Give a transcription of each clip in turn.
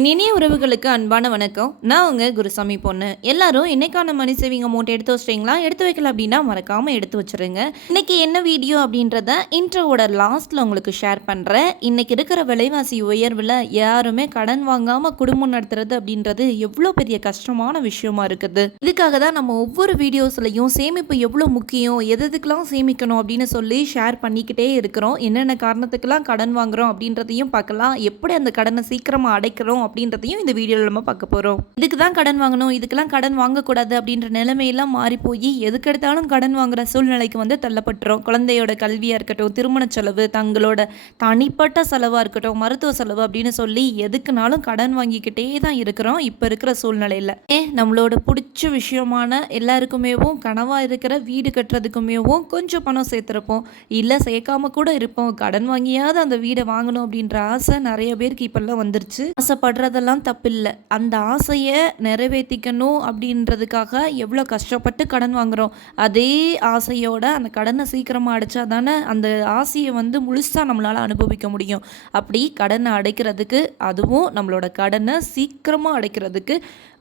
இனிய உறவுகளுக்கு அன்பான வணக்கம். நான் உங்கள் குருசாமி பொண்ணு. எல்லாரும் இன்னைக்கான மணி சேவிங் அமௌண்ட் எடுத்து வச்சிட்டீங்களா? எடுத்து வைக்கல அப்படின்னா மறக்காமல் எடுத்து வச்சிருங்க. இன்னைக்கு என்ன வீடியோ அப்படின்றத இன்ட்ரோவோட லாஸ்ட்டில் உங்களுக்கு ஷேர் பண்ணுறேன் இன்னைக்கு இருக்கிற விலைவாசி உயர்வில் யாருமே கடன் வாங்காமல் குடும்பம் நடத்துறது அப்படின்றது எவ்வளோ பெரிய கஷ்டமான விஷயமா இருக்குது. இதுக்காக தான் நம்ம ஒவ்வொரு வீடியோஸ்லையும் சேமிப்பு எவ்வளோ முக்கியம் எது எதுக்கெல்லாம் சேமிக்கணும் அப்படின்னு சொல்லி ஷேர் பண்ணிக்கிட்டே இருக்கிறோம். என்னென்ன காரணத்துக்கெல்லாம் கடன் வாங்குறோம் அப்படின்றதையும் பார்க்கலாம். எப்படி அந்த கடனை சீக்கிரமாக அடைக்கிறோம் அப்படின்றதையும் இந்த வீடியோவில் நம்ம பார்க்க போகிறோம் இதுக்கு தான் கடன் வாங்கணும் இதுக்கெல்லாம் கடன் வாங்கக்கூடாது அப்படின்ற நிலைமையெல்லாம் மாறி போய் எதுக்கெடுத்தாலும் கடன் வாங்குற சூழ்நிலைக்கு வந்து தள்ளப்பட்டுரும் குழந்தையோட கல்வியாக இருக்கட்டும் திருமண செலவு தங்களோட தனிப்பட்ட செலவாக இருக்கட்டும் மருத்துவ செலவு அப்படின்னு சொல்லி எதுக்குனாலும் கடன் வாங்கிக்கிட்டே தான் இருக்கிறோம். இப்போ இருக்கிற சூழ்நிலையில். ஏ நம்மளோட பிடிச்ச விஷயமான எல்லாருக்குமேவும் கனவாக இருக்கிற வீடு கட்டுறதுக்குமேவும் கொஞ்சம் பணம் சேர்த்துருப்போம். இல்லை சேர்க்காம கூட இருப்போம். கடன் வாங்கியாவது அந்த வீடை வாங்கணும் அப்படின்ற ஆசை நிறைய பேருக்கு இப்போல்லாம் வந்துருச்சு. ஆசைப்படுறதெல்லாம் தப்பில்லை. அந்த ஆசையை நிறைவேற்றிக்கணும் அப்படின்றதுக்காக எவ்வளோ கஷ்டப்பட்டு கடன் வாங்குகிறோம் அதே ஆசையோட அந்த கடனை சீக்கிரமாக அடைச்சா தானே அந்த ஆசையை வந்து முழுசாக நம்மளால் அனுபவிக்க முடியும். அப்படி கடனை அடைக்கிறதுக்கு அதுவும் நம்மளோட கடனை சீக்கிரமாக அடைக்கிறதுக்கு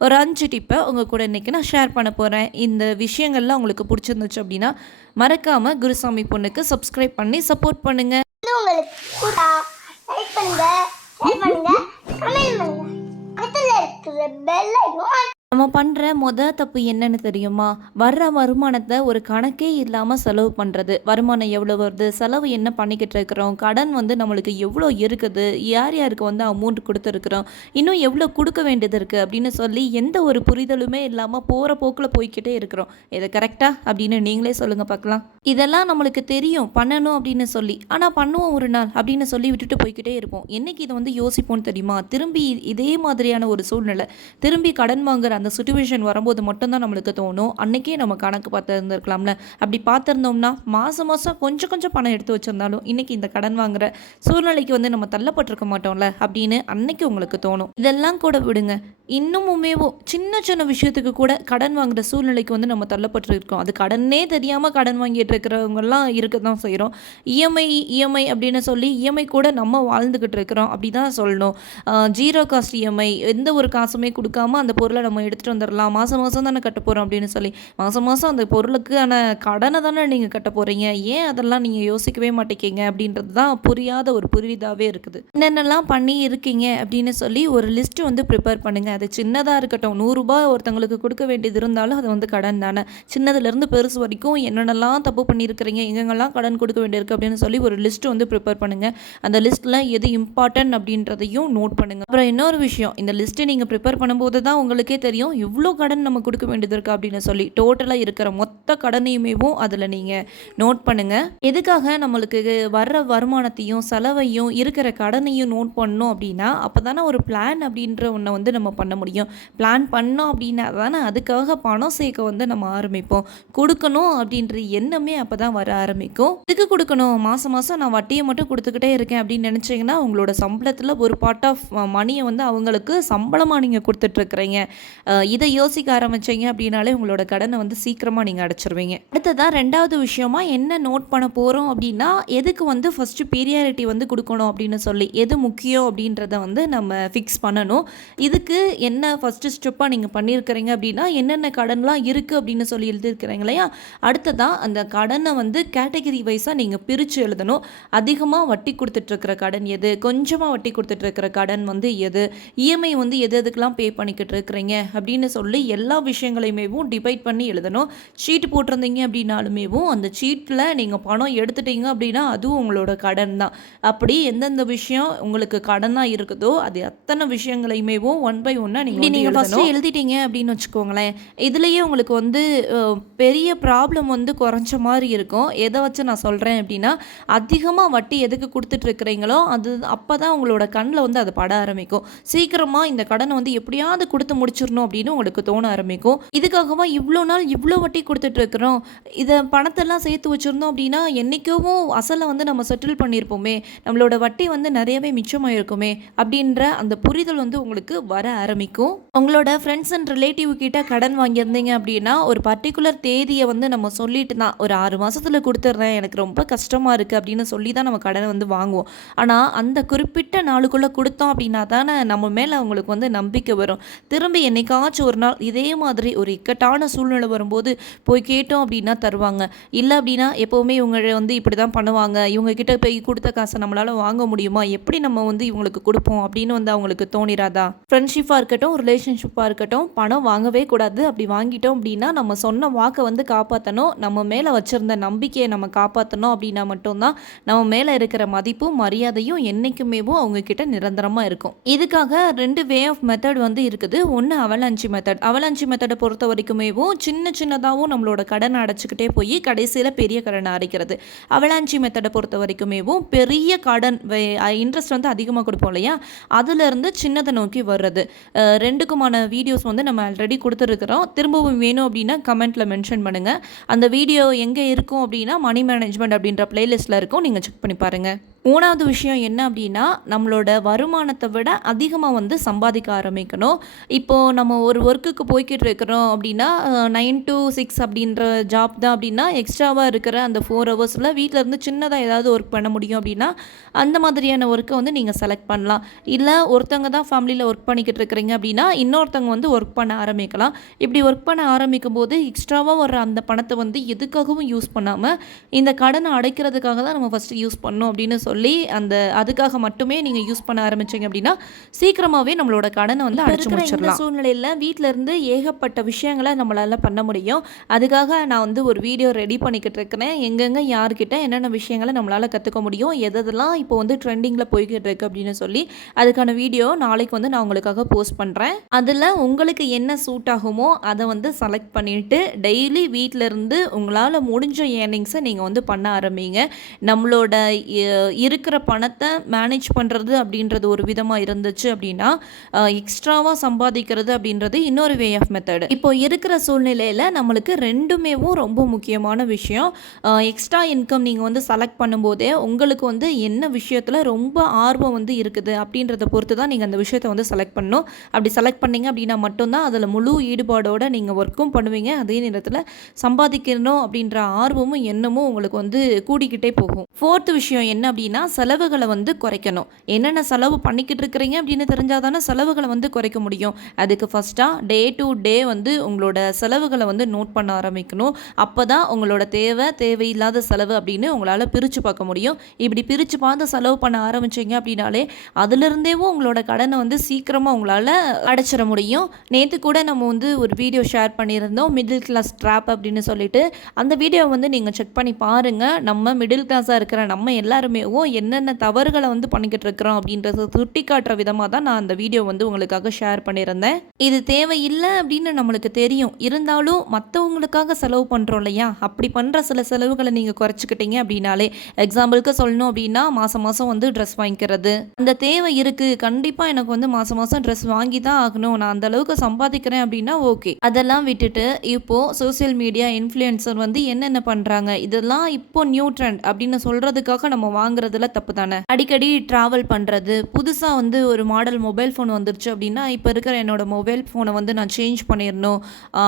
ஒரு அஞ்சு டிப்பை உங்கள் கூட இன்றைக்கி நான் ஷேர் பண்ண போகிறேன் இந்த விஷயங்கள்லாம் உங்களுக்கு பிடிச்சிருந்துச்சு அப்படின்னா மறக்காமல் குருசாமி பொண்ணுக்கு சப்ஸ்கிரைப் பண்ணி சப்போர்ட் பண்ணுங்கள் உங்களுக்கு லைக் பண்ணுங்க ஷேர் பண்ணுங்க. கமெண்ட் பண்ணுங்க பக்கத்துல இருக்கிற பெல் ஐகான் நம்ம பண்ணுற மொத தப்பு என்னன்னு தெரியுமா? வர்ற வருமானத்தை ஒரு கணக்கே இல்லாமல் செலவு பண்ணுறது வருமானம் எவ்வளோ வருது? செலவு என்ன பண்ணிக்கிட்டு இருக்கிறோம்? கடன் வந்து நம்மளுக்கு எவ்வளோ இருக்குது? யார் யாருக்கு வந்து அமௌண்ட் கொடுத்துருக்குறோம்? இன்னும் எவ்வளோ கொடுக்க வேண்டியது இருக்குது அப்படின்னு சொல்லி எந்த ஒரு புரிதலுமே இல்லாமல் போகிற போக்கில் போய்க்கிட்டே இருக்கிறோம். இது கரெக்டாக அப்படின்னு நீங்களே சொல்லுங்கள் பார்க்கலாம். இதெல்லாம் நம்மளுக்கு தெரியும். பண்ணணும் அப்படின்னு சொல்லி. ஆனால் பண்ணுவோம் ஒரு நாள் அப்படின்னு சொல்லி விட்டுட்டு போய்கிட்டே இருப்போம். என்றைக்கு இதை வந்து யோசிப்போம்னு தெரியுமா? திரும்பி இதே மாதிரியான ஒரு சூழ்நிலை. திரும்பி கடன் வாங்குற அந்த சுச்சுவேஷன் வரும்போது மட்டும்தான் நம்மளுக்கு தோணும். அன்னைக்கே நம்ம கணக்கு பார்த்துருந்துருக்கலாம்ல. அப்படி பார்த்துருந்தோம்னா மாதம் மாதம் கொஞ்சம் கொஞ்சம் பணம் எடுத்து வச்சுருந்தாலும் இன்னைக்கு இந்த கடன் வாங்குகிற சூழ்நிலைக்கு வந்து நம்ம தள்ளப்பட்டிருக்க மாட்டோம்ல அப்படின்னு அன்னைக்கு உங்களுக்கு தோணும். இதெல்லாம் கூட விடுங்க. இன்னுமுமே சின்ன சின்ன விஷயத்துக்கு கூட கடன் வாங்குற சூழ்நிலைக்கு வந்து நம்ம தள்ளப்பட்டு இருக்கோம் அது கடனே தெரியாமல் கடன் வாங்கிட்டு இருக்கிறவங்கெல்லாம் இருக்க தான் செய்கிறோம் இஎம்ஐ இஎம்ஐ அப்படின்னு சொல்லி இஎம்ஐ கூட நம்ம வாழ்ந்துக்கிட்டு இருக்கிறோம். அப்படி தான் சொல்லணும் ஜீரோ காஸ்ட் இஎம்ஐ எந்த ஒரு காசுமே கொடுக்காம அந்த பொருளை நம்ம எடுத்துகிட்டு வந்துடலாம் மாதம் மாதம் தானே கட்ட போகிறோம் அப்படின்னு சொல்லி. மாதம் மாதம் அந்த பொருளுக்கான கடனை தானே நீங்கள் கட்ட போகிறீங்க ஏன் அதெல்லாம் நீங்கள் யோசிக்கவே மாட்டேங்கிங்க அப்படின்றது தான் புரியாத ஒரு புரிதாகவே இருக்குது. என்னென்னலாம் பண்ணி இருக்கீங்க அப்படின்னு சொல்லி ஒரு லிஸ்ட்டு வந்து ப்ரிப்பேர் பண்ணுங்கள் அது சின்னதாக இருக்கட்டும். நூறுரூபா ஒருத்தங்களுக்கு கொடுக்க வேண்டியது இருந்தாலும் அது வந்து கடன் தானே. சின்னதுலேருந்து பெருசு வரைக்கும் என்னென்னலாம் தப்பு பண்ணியிருக்கிறீங்க எங்கெங்கெல்லாம் கடன் கொடுக்க வேண்டியிருக்கு அப்படின்னு சொல்லி ஒரு லிஸ்ட் வந்து ப்ரிப்பேர் பண்ணுங்கள் அந்த லிஸ்ட்டில் எது இம்பார்ட்டன்ட் அப்படின்றதையும் நோட் பண்ணுங்கள் அப்புறம் இன்னொரு விஷயம். இந்த லிஸ்ட்டை நீங்கள் ப்ரிப்பேர் பண்ணும்போது தான் உங்களுக்கே தெரியும். இவ்வளோ கடன் நம்ம கொடுக்க வேண்டியது இருக்குது அப்படின்னு சொல்லி டோட்டலாக இருக்கிற மொத்த கடனையுமேவும் அதில் நீங்கள் நோட் பண்ணுங்கள் எதுக்காக நம்மளுக்கு வர்ற வருமானத்தையும் செலவையும் இருக்கிற கடனையும் நோட் பண்ணணும் அப்படின்னா அப்போ தானே ஒரு பிளான் அப்படின்ற ஒன்றை வந்து நம்ம பண்ண முடியும். பிளான் பண்ணோம் அப்படின்னா தானே அதுக்காக பணம் சேர்க்க வந்து நம்ம ஆரம்பிப்போம். கொடுக்கணும் அப்படின்ற எண்ணமே அப்போ தான் வர ஆரம்பிக்கும். இதுக்கு கொடுக்கணும்? மாதம் மாதம் நான் வட்டியை மட்டும் கொடுத்துக்கிட்டே இருக்கேன் அப்படின்னு நினச்சிங்கன்னா உங்களோட சம்பளத்தில் ஒரு பார்ட் ஆஃப் மணியை வந்து அவங்களுக்கு சம்பளமாக நீங்கள் கொடுத்துட்ருக்குறீங்க இதை யோசிக்க ஆரம்பிச்சீங்க அப்படின்னாலே உங்களோட கடனை வந்து சீக்கிரமாக நீங்கள் அடைச்சிருவீங்க. அடுத்ததான் ரெண்டாவது விஷயமா என்ன நோட் பண்ண போகிறோம் அப்படின்னா எதுக்கு வந்து ஃபஸ்ட்டு பீரியாரிட்டி வந்து கொடுக்கணும் அப்படின்னு சொல்லி எது முக்கியம் அப்படின்றத வந்து நம்ம ஃபிக்ஸ் பண்ணணும். இதுக்கு என்ன ஃபஸ்ட்டு ஸ்டெப்பாக நீங்கள் பண்ணியிருக்கிறீங்க அப்படின்னா என்னென்ன கடன்லாம் இருக்குது அப்படின்னு சொல்லி எழுதியிருக்கிறீங்க இல்லையா? அடுத்ததான் அந்த கடனை வந்து கேட்டகரி வைஸாக நீங்கள் பிரித்து எழுதணும். அதிகமாக வட்டி கொடுத்துட்ருக்கிற கடன் எது? கொஞ்சமாக வட்டி கொடுத்துட்ருக்கிற கடன் வந்து எது? இஎம்ஐ வந்து எது எதுக்கெல்லாம் பே பண்ணிக்கிட்டு இருக்கிறீங்க அப்படின்னு சொல்லி எல்லா விஷயங்களையுமேவும் டிவைட் பண்ணி எழுதணும். ஷீட் போட்டிருந்தீங்க அப்படின்னாலுமேவும் அந்த ஷீட்டில் நீங்கள் பணம் எடுத்துட்டீங்க அப்படின்னா அதுவும் உங்களோட கடன் தான். அப்படி எந்தெந்த விஷயம் உங்களுக்கு கடனாக இருக்குதோ அது அத்தனை விஷயங்களையுமேவும் ஒன் பை ஒன்னாக நீங்கள் நீங்கள் ஃபஸ்ட்டு எழுதிட்டீங்க அப்படின்னு வச்சுக்கோங்களேன். இதுலேயே உங்களுக்கு வந்து பெரிய ப்ராப்ளம் வந்து குறைஞ்ச மாதிரி இருக்கும். எதை வச்சு நான் சொல்கிறேன் அப்படின்னா அதிகமாக வட்டி எதுக்கு கொடுத்துட்ருக்கிறீங்களோ அது அப்போ தான் உங்களோட கண்ணில் வந்து அது பட ஆரம்பிக்கும். சீக்கிரமாக இந்த கடனை வந்து எப்படியாவது கொடுத்து முடிச்சிடணும் அப்படின்னு உங்களுக்கு தோண ஆரம்பிக்கும். இதுக்காகவா இவ்வளோ நாள் இவ்வளோ வட்டி கொடுத்துட்ருக்குறோம் இதை பணத்தெல்லாம் சேர்த்து வச்சுருந்தோம் அப்படின்னா என்றைக்கும் அசலை வந்து நம்ம செட்டில் பண்ணியிருப்போமே நம்மளோட வட்டி வந்து நிறையவே மிச்சமாக இருக்குமே அப்படின்ற அந்த புரிதல் வந்து உங்களுக்கு வர ஆரம்பிக்கும். உங்களோட ஃப்ரெண்ட்ஸ் அண்ட் ரிலேட்டிவ் கிட்ட கடன் வாங்கியிருந்தீங்க அப்படின்னா ஒரு பர்டிகுலர் தேதியை வந்து நம்ம சொல்லிட்டு தான் ஒரு ஆறு மாதத்தில் கொடுத்துட்றேன் எனக்கு ரொம்ப கஷ்டமாக இருக்குது அப்படின்னு சொல்லி தான் நம்ம கடனை வந்து வாங்குவோம். ஆனால் அந்த குறிப்பிட்ட நாளுக்குள்ளே கொடுத்தோம் அப்படின்னா தானே நம்ம மேலே அவங்களுக்கு வந்து நம்பிக்கை வரும். திரும்பி என்னைக்காச்சும் ஒரு நாள் இதே மாதிரி ஒரு இக்கட்டான சூழ்நிலை வரும்போது போய் கேட்டோம் அப்படின்னா தருவாங்க. இல்லை அப்படின்னா எப்போவுமே இவங்க வந்து இப்படி தான் பண்ணுவாங்க. இவங்க கிட்ட போய் கொடுத்த காசை நம்மளால் வாங்க முடியுமா? எப்படி நம்ம வந்து இவங்களுக்கு கொடுப்போம் அப்படின்னு வந்து அவங்களுக்கு தோணிராதா? ஃப்ரெண்ட்ஷிப்பாக இருக்கட்டும் ரிலேஷன்ஷிப்பாக இருக்கட்டும் பணம் வாங்கவே கூடாது. அப்படி வாங்கிட்டோம் அப்படின்னா நம்ம சொன்ன வாக்கை வந்து காப்பாற்றணும் நம்ம மேலே வச்சிருந்த நம்பிக்கையை நம்ம காப்பாற்றணும் அப்படின்னா மட்டும்தான் நம்ம மேலே இருக்கிற மதிப்பும் மரியாதையும் என்றைக்குமேவும் அவங்க கிட்ட நிரந்தரமாக இருக்கும். இதுக்காக ரெண்டு வே ஆஃப் மெத்தட் வந்து இருக்குது. ஒன்று அவலாஞ்சி மெத்தட் அவலாஞ்சி மெத்தடை பொறுத்த வரைக்குமேவும் சின்ன சின்னதாகவும் நம்மளோட கடனை அடைச்சிக்கிட்டே போய் கடைசியில் பெரிய கடனை அடைக்கிறது. அவலாஞ்சி மெத்தடை பொறுத்த வரைக்குமேவும் பெரிய கடன் இன்ட்ரெஸ்ட் வந்து அதிகமாக கொடுப்போம் இல்லையா? அதுலேருந்து சின்னதை நோக்கி வர்றது. ரெண்டுக்குமான வீடியோஸ் வந்து நம்ம ஆல்ரெடி கொடுத்துருக்குறோம். திரும்பவும் வேணும் அப்படின்னா கமெண்ட்டில் மென்ஷன் பண்ணுங்கள் அந்த வீடியோ எங்கே இருக்கும் அப்படின்னா மணி மேனேஜ்மெண்ட் அப்படின்ற பிளேலிஸ்ட்டில் இருக்கும். நீங்கள் செக் பண்ணி பாருங்கள் மூணாவது விஷயம் என்ன அப்படின்னா நம்மளோட வருமானத்தை விட அதிகமாக வந்து சம்பாதிக்க ஆரம்பிக்கணும். இப்போது நம்ம ஒரு ஒர்க்குக்கு போய்கிட்டு இருக்கிறோம் அப்படின்னா நைன் டு சிக்ஸ் அப்படின்ற ஜாப் தான் அப்படின்னா எக்ஸ்ட்ராவாக இருக்கிற அந்த ஃபோர் ஹவர்ஸில் வீட்டில் இருந்து சின்னதாக ஏதாவது ஒர்க் பண்ண முடியும் அப்படின்னா அந்த மாதிரியான ஒர்க்கை வந்து நீங்கள் செலக்ட் பண்ணலாம். இல்லை ஒருத்தவங்க தான் ஃபேமிலியில் ஒர்க் பண்ணிக்கிட்டு இருக்கிறீங்க அப்படின்னா இன்னொருத்தவங்க வந்து ஒர்க் பண்ண ஆரம்பிக்கலாம். இப்படி ஒர்க் பண்ண ஆரம்பிக்கும் போது எக்ஸ்ட்ராவாக வர அந்த பணத்தை வந்து எதுக்காகவும் யூஸ் பண்ணாமல் இந்த கடனை அடைக்கிறதுக்காக தான் நம்ம ஃபஸ்ட்டு யூஸ் பண்ணோம் அப்படின்னு சொல்லி அந்த அதுக்காக மட்டுமே நீங்கள் யூஸ் பண்ண ஆரம்பிச்சீங்க அப்படின்னா சீக்கிரமாகவே நம்மளோட கடனை வந்து அடைச்சு முடிச்சிடலாம் சூழ்நிலையில் வீட்டில் இருந்து ஏகப்பட்ட விஷயங்களை நம்மளால பண்ண முடியும். அதுக்காக நான் வந்து ஒரு வீடியோ ரெடி பண்ணிக்கிட்டு இருக்கிறேன். எங்கெங்கே யார்கிட்ட என்னென்ன விஷயங்களை நம்மளால் கற்றுக்க முடியும் எதெல்லாம் இப்போ வந்து ட்ரெண்டிங்கில் போய்கிட்டு இருக்கு அப்படின்னு சொல்லி அதுக்கான வீடியோ நாளைக்கு வந்து நான் உங்களுக்காக போஸ்ட் பண்ணுறேன் அதில் உங்களுக்கு என்ன சூட் ஆகுமோ அதை வந்து செலக்ட் பண்ணிவிட்டு டெய்லி வீட்டில் இருந்து உங்களால் முடிஞ்ச ஏர்னிங்ஸை நீங்கள் வந்து பண்ண ஆரம்பிங்க. நம்மளோட இருக்கிற பணத்தை மேனேஜ் பண்ணுறது அப்படின்றது ஒரு விதமாக இருந்துச்சு அப்படின்னா எக்ஸ்ட்ராவாக சம்பாதிக்கிறது அப்படின்றது இன்னொரு வே ஆஃப் மெத்தடு இப்போ இருக்கிற சூழ்நிலையில் நம்மளுக்கு ரெண்டுமேவும் ரொம்ப முக்கியமான விஷயம். எக்ஸ்ட்ரா இன்கம் நீங்கள் வந்து செலக்ட் பண்ணும்போதே உங்களுக்கு வந்து என்ன விஷயத்தில் ரொம்ப ஆர்வம் வந்து இருக்குது அப்படின்றத பொறுத்து தான் நீங்கள் அந்த விஷயத்தை வந்து செலக்ட் பண்ணணும். அப்படி செலக்ட் பண்ணீங்க அப்படின்னா மட்டும்தான் அதில் முழு ஈடுபாடோடு நீங்கள் ஒர்க்கும் பண்ணுவீங்க. அதே நேரத்தில் சம்பாதிக்கணும் அப்படின்ற ஆர்வமும் எண்ணமும் உங்களுக்கு வந்து கூடிக்கிட்டே போகும். ஃபோர்த் விஷயம் என்ன அப்படின்னா அப்படின்னா செலவுகளை வந்து குறைக்கணும். என்னென்ன செலவு பண்ணிக்கிட்டு இருக்கிறீங்க அப்படின்னு தெரிஞ்சால் தானே செலவுகளை வந்து குறைக்க முடியும். அதுக்கு ஃபஸ்ட்டாக டே டு டே வந்து உங்களோட செலவுகளை வந்து நோட் பண்ண ஆரம்பிக்கணும். அப்போ தான் உங்களோட தேவை தேவையில்லாத செலவு அப்படின்னு உங்களால் பிரித்து பார்க்க முடியும். இப்படி பிரித்து பார்த்து செலவு பண்ண ஆரம்பித்தீங்க அப்படின்னாலே அதுலேருந்தேவும் உங்களோட கடனை வந்து சீக்கிரமாக உங்களால் அடைச்சிட முடியும். நேற்று கூட நம்ம வந்து ஒரு வீடியோ ஷேர் பண்ணியிருந்தோம் மிடில் கிளாஸ் ட்ராப் அப்படின்னு சொல்லிட்டு. அந்த வீடியோ வந்து நீங்கள் செக் பண்ணி பாருங்கள் நம்ம மிடில் கிளாஸாக இருக்கிற நம்ம எல்லாருமே என்னென்ன தவறுகளை வந்து பண்ணிக்கிட்டு இருக்கிறோம் அப்படின்றத சுட்டி காட்டுற விதமாக தான் நான் அந்த வீடியோ வந்து உங்களுக்காக ஷேர் பண்ணியிருந்தேன். இது தேவையில்லை அப்படின்னு நம்மளுக்கு தெரியும். இருந்தாலும் மற்றவங்களுக்காக செலவு பண்ணுறோம் இல்லையா? அப்படி பண்ணுற சில செலவுகளை நீங்கள் குறைச்சிக்கிட்டீங்க அப்படின்னாலே எக்ஸாம்பிளுக்கு சொல்லணும் அப்படின்னா மாதம் மாதம் வந்து ட்ரெஸ் வாங்கிக்கிறது. அந்த தேவை இருக்குது கண்டிப்பாக எனக்கு வந்து மாதம் மாதம் ட்ரெஸ் வாங்கி தான் ஆகணும். நான் அந்த அளவுக்கு சம்பாதிக்கிறேன் அப்படின்னா ஓகே அதெல்லாம் விட்டுட்டு இப்போது சோஷியல் மீடியா இன்ஃப்ளூயன்சர் வந்து என்னென்ன பண்ணுறாங்க இதெல்லாம் இப்போ நியூ ட்ரெண்ட் அப்படின்னு சொல்கிறதுக்காக நம்ம வாங்குறது பண்ணுறதுல தப்பு தானே அடிக்கடி ட்ராவல் பண்ணுறது புதுசாக வந்து ஒரு மாடல் மொபைல் ஃபோன் வந்துருச்சு அப்படின்னா இப்போ இருக்கிற என்னோட மொபைல் ஃபோனை வந்து நான் சேஞ்ச் பண்ணிடணும்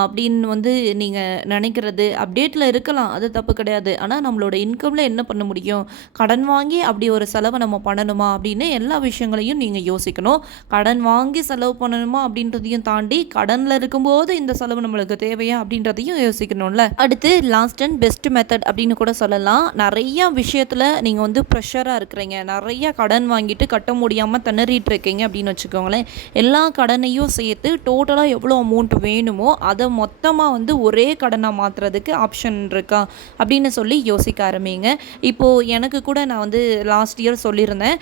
அப்படின்னு வந்து நீங்கள் நினைக்கிறது. அப்டேட்டில் இருக்கலாம் அது தப்பு கிடையாது. ஆனால் நம்மளோட இன்கமில் என்ன பண்ண முடியும்? கடன் வாங்கி அப்படி ஒரு செலவை நம்ம பண்ணணுமா அப்படின்னு எல்லா விஷயங்களையும் நீங்கள் யோசிக்கணும். கடன் வாங்கி செலவு பண்ணணுமா அப்படின்றதையும் தாண்டி கடனில் இருக்கும்போது இந்த செலவு நம்மளுக்கு தேவையா அப்படின்றதையும் யோசிக்கணும்ல. அடுத்து லாஸ்ட் அண்ட் பெஸ்ட் மெத்தட் அப்படின்னு கூட சொல்லலாம். நிறைய விஷயத்தில் நீங்கள் வந்து ப்ரெஷராக இருக்கிறீங்க. நிறைய கடன் வாங்கிட்டு கட்ட முடியாமல் திணறிட்டு இருக்கீங்க அப்படின்னு வச்சுக்கோங்களேன். எல்லா கடனையும் சேர்த்து டோட்டலாக எவ்வளோ அமௌண்ட் வேணுமோ அதை மொத்தமாக வந்து ஒரே கடனாக மாற்றுறதுக்கு ஆப்ஷன் இருக்கா அப்படின்னு சொல்லி யோசிக்க ஆரம்பிங்க. இப்போது எனக்கு கூட நான் வந்து லாஸ்ட் இயர் சொல்லியிருந்தேன்.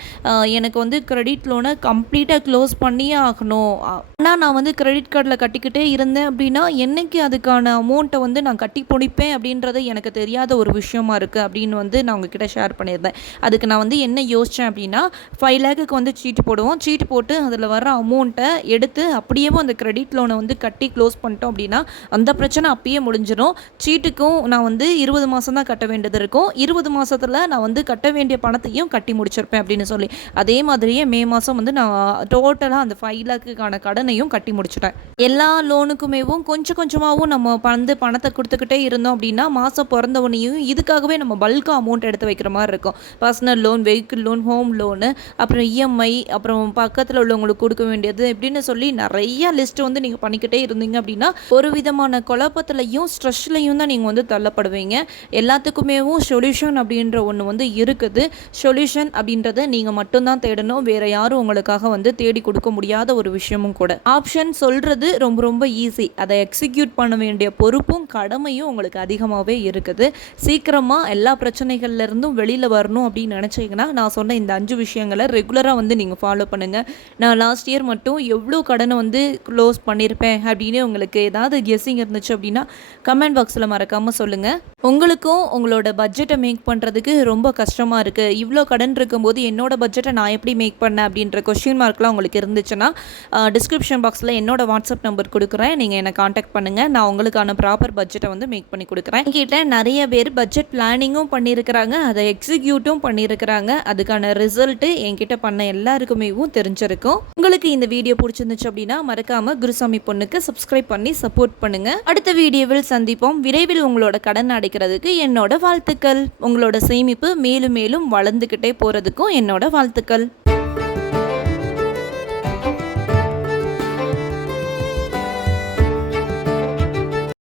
எனக்கு வந்து கிரெடிட் லோனை கம்ப்ளீட்டாக க்ளோஸ் பண்ணியே ஆகணும். ஆனால் நான் வந்து கிரெடிட் கார்டில் கட்டிக்கிட்டே இருந்தேன் அப்படின்னா என்னைக்கு அதுக்கான அமௌண்ட்டை வந்து நான் கட்டி முடிப்பேன் அப்படின்றது எனக்கு தெரியாத ஒரு விஷயமா இருக்குது அப்படின்னு வந்து நான் உங்ககிட்ட ஷேர் பண்ணியிருந்தேன். அது அதுக்கு நான் வந்து என்ன யோசித்தேன் அப்படின்னா ஃபைவ் லேக்குக்கு வந்து சீட்டு போடுவோம். சீட்டு போட்டு அதில் வர அமௌண்ட்டை எடுத்து அப்படியே அந்த கிரெடிட் லோனை வந்து கட்டி க்ளோஸ் பண்ணிட்டோம் அப்படின்னா அந்த பிரச்சனை அப்பயே முடிஞ்சிடும் சீட்டுக்கும் நான் வந்து இருபது மாதம் தான் கட்ட வேண்டியது இருக்கும். இருபது மாதத்தில் நான் வந்து கட்ட வேண்டிய பணத்தையும் கட்டி முடிச்சிருப்பேன் அப்படின்னு சொல்லி. அதே மாதிரியே மே மாதம் வந்து நான் டோட்டலாக அந்த ஃபைவ் லேக்குக்கான கடனையும் கட்டி முடிச்சிட்டேன். எல்லா லோனுக்குமேவும் கொஞ்சம் கொஞ்சமாகவும் நம்ம வந்து பணத்தை கொடுத்துக்கிட்டே இருந்தோம் அப்படின்னா மாதம் பிறந்தவனையும் இதுக்காகவே நம்ம பல்காக அமௌண்ட் எடுத்து வைக்கிற மாதிரி இருக்கும். Personal loan vehicle loan home loan அப்புறம் இஎம்ஐ அப்புறம் பக்கத்தில் உள்ளவங்களுக்கு கொடுக்க வேண்டியது இப்படின்னு சொல்லி நிறைய லிஸ்ட் வந்து நீங்கள் பண்ணிக்கிட்டே இருந்தீங்க அப்படின்னா ஒரு விதமான குழப்பத்துலையும் ஸ்ட்ரெஸ்லையும் தான் நீங்கள் வந்து தள்ளப்படுவீங்க. எல்லாத்துக்குமேவும் சொல்யூஷன் அப்படின்ற ஒன்று வந்து இருக்குது. சொல்யூஷன் அப்படின்றத நீங்கள் மட்டும்தான் தேடணும். வேற யாரும் உங்களுக்காக வந்து தேடி கொடுக்க முடியாத ஒரு விஷயமும் கூட. ஆப்ஷன் சொல்கிறது ரொம்ப ரொம்ப ஈஸி அதை எக்ஸிக்யூட் பண்ண வேண்டிய பொறுப்பும் கடமையும் உங்களுக்கு அதிகமாகவே இருக்குது. சீக்கிரமாக எல்லா பிரச்சனைகள்லேருந்தும் வெளியில் வரணும் அப்படின்னு நினச்சிங்கன்னா நான் சொன்ன இந்த அஞ்சு விஷயங்களை ரெகுலராக வந்து நீங்கள் ஃபாலோ பண்ணுங்கள் நான் லாஸ்ட் இயர் மட்டும் எவ்வளோ கடனை வந்து க்ளோஸ் பண்ணியிருப்பேன் அப்படின்னு உங்களுக்கு ஏதாவது கெஸ்ஸிங் இருந்துச்சு அப்படின்னா கமெண்ட் பாக்ஸில் மறக்காமல் சொல்லுங்கள் உங்களுக்கும் உங்களோட பட்ஜெட்டை மேக் பண்ணுறதுக்கு ரொம்ப கஷ்டமாக இருக்குது இவ்வளோ கடன் இருக்கும்போது என்னோட பட்ஜெட்டை நான் எப்படி மேக் பண்ணேன் அப்படின்ற கொஷின் மார்க்லாம் உங்களுக்கு இருந்துச்சுன்னா டிஸ்கிரிப்ஷன் பாக்ஸில் என்னோட வாட்ஸ்அப் நம்பர் கொடுக்குறேன். நீங்கள் என்னை காண்டாக்ட் பண்ணுங்கள் நான் உங்களுக்கான ப்ராப்பர் பட்ஜெட்டை வந்து மேக் பண்ணி கொடுக்குறேன். என்கிட்ட நிறைய பேர் பட்ஜெட் பிளானிங்கும் பண்ணியிருக்கிறாங்க. அதை எக்ஸிக்யூட்டும் பண்ணியிருக்கிறாங்க. அதுக்கான ரிசல்ட்டு என்கிட்ட பண்ண எல்லாருக்குமேவும் தெரிஞ்சிருக்கும். உங்களுக்கு இந்த வீடியோ பிடிச்சிருந்துச்சு அப்படின்னா மறக்காம குருசாமி பொண்ணுக்கு சப்ஸ்கிரைப் பண்ணி சப்போர்ட் பண்ணுங்க. அடுத்த வீடியோவில் சந்திப்போம். விரைவில் உங்களோட கடன் அடைக்கிறதுக்கு என்னோட வாழ்த்துக்கள். உங்களோட சேமிப்பு மேலும் மேலும் வளர்ந்துக்கிட்டே போகிறதுக்கும் என்னோட வாழ்த்துக்கள்.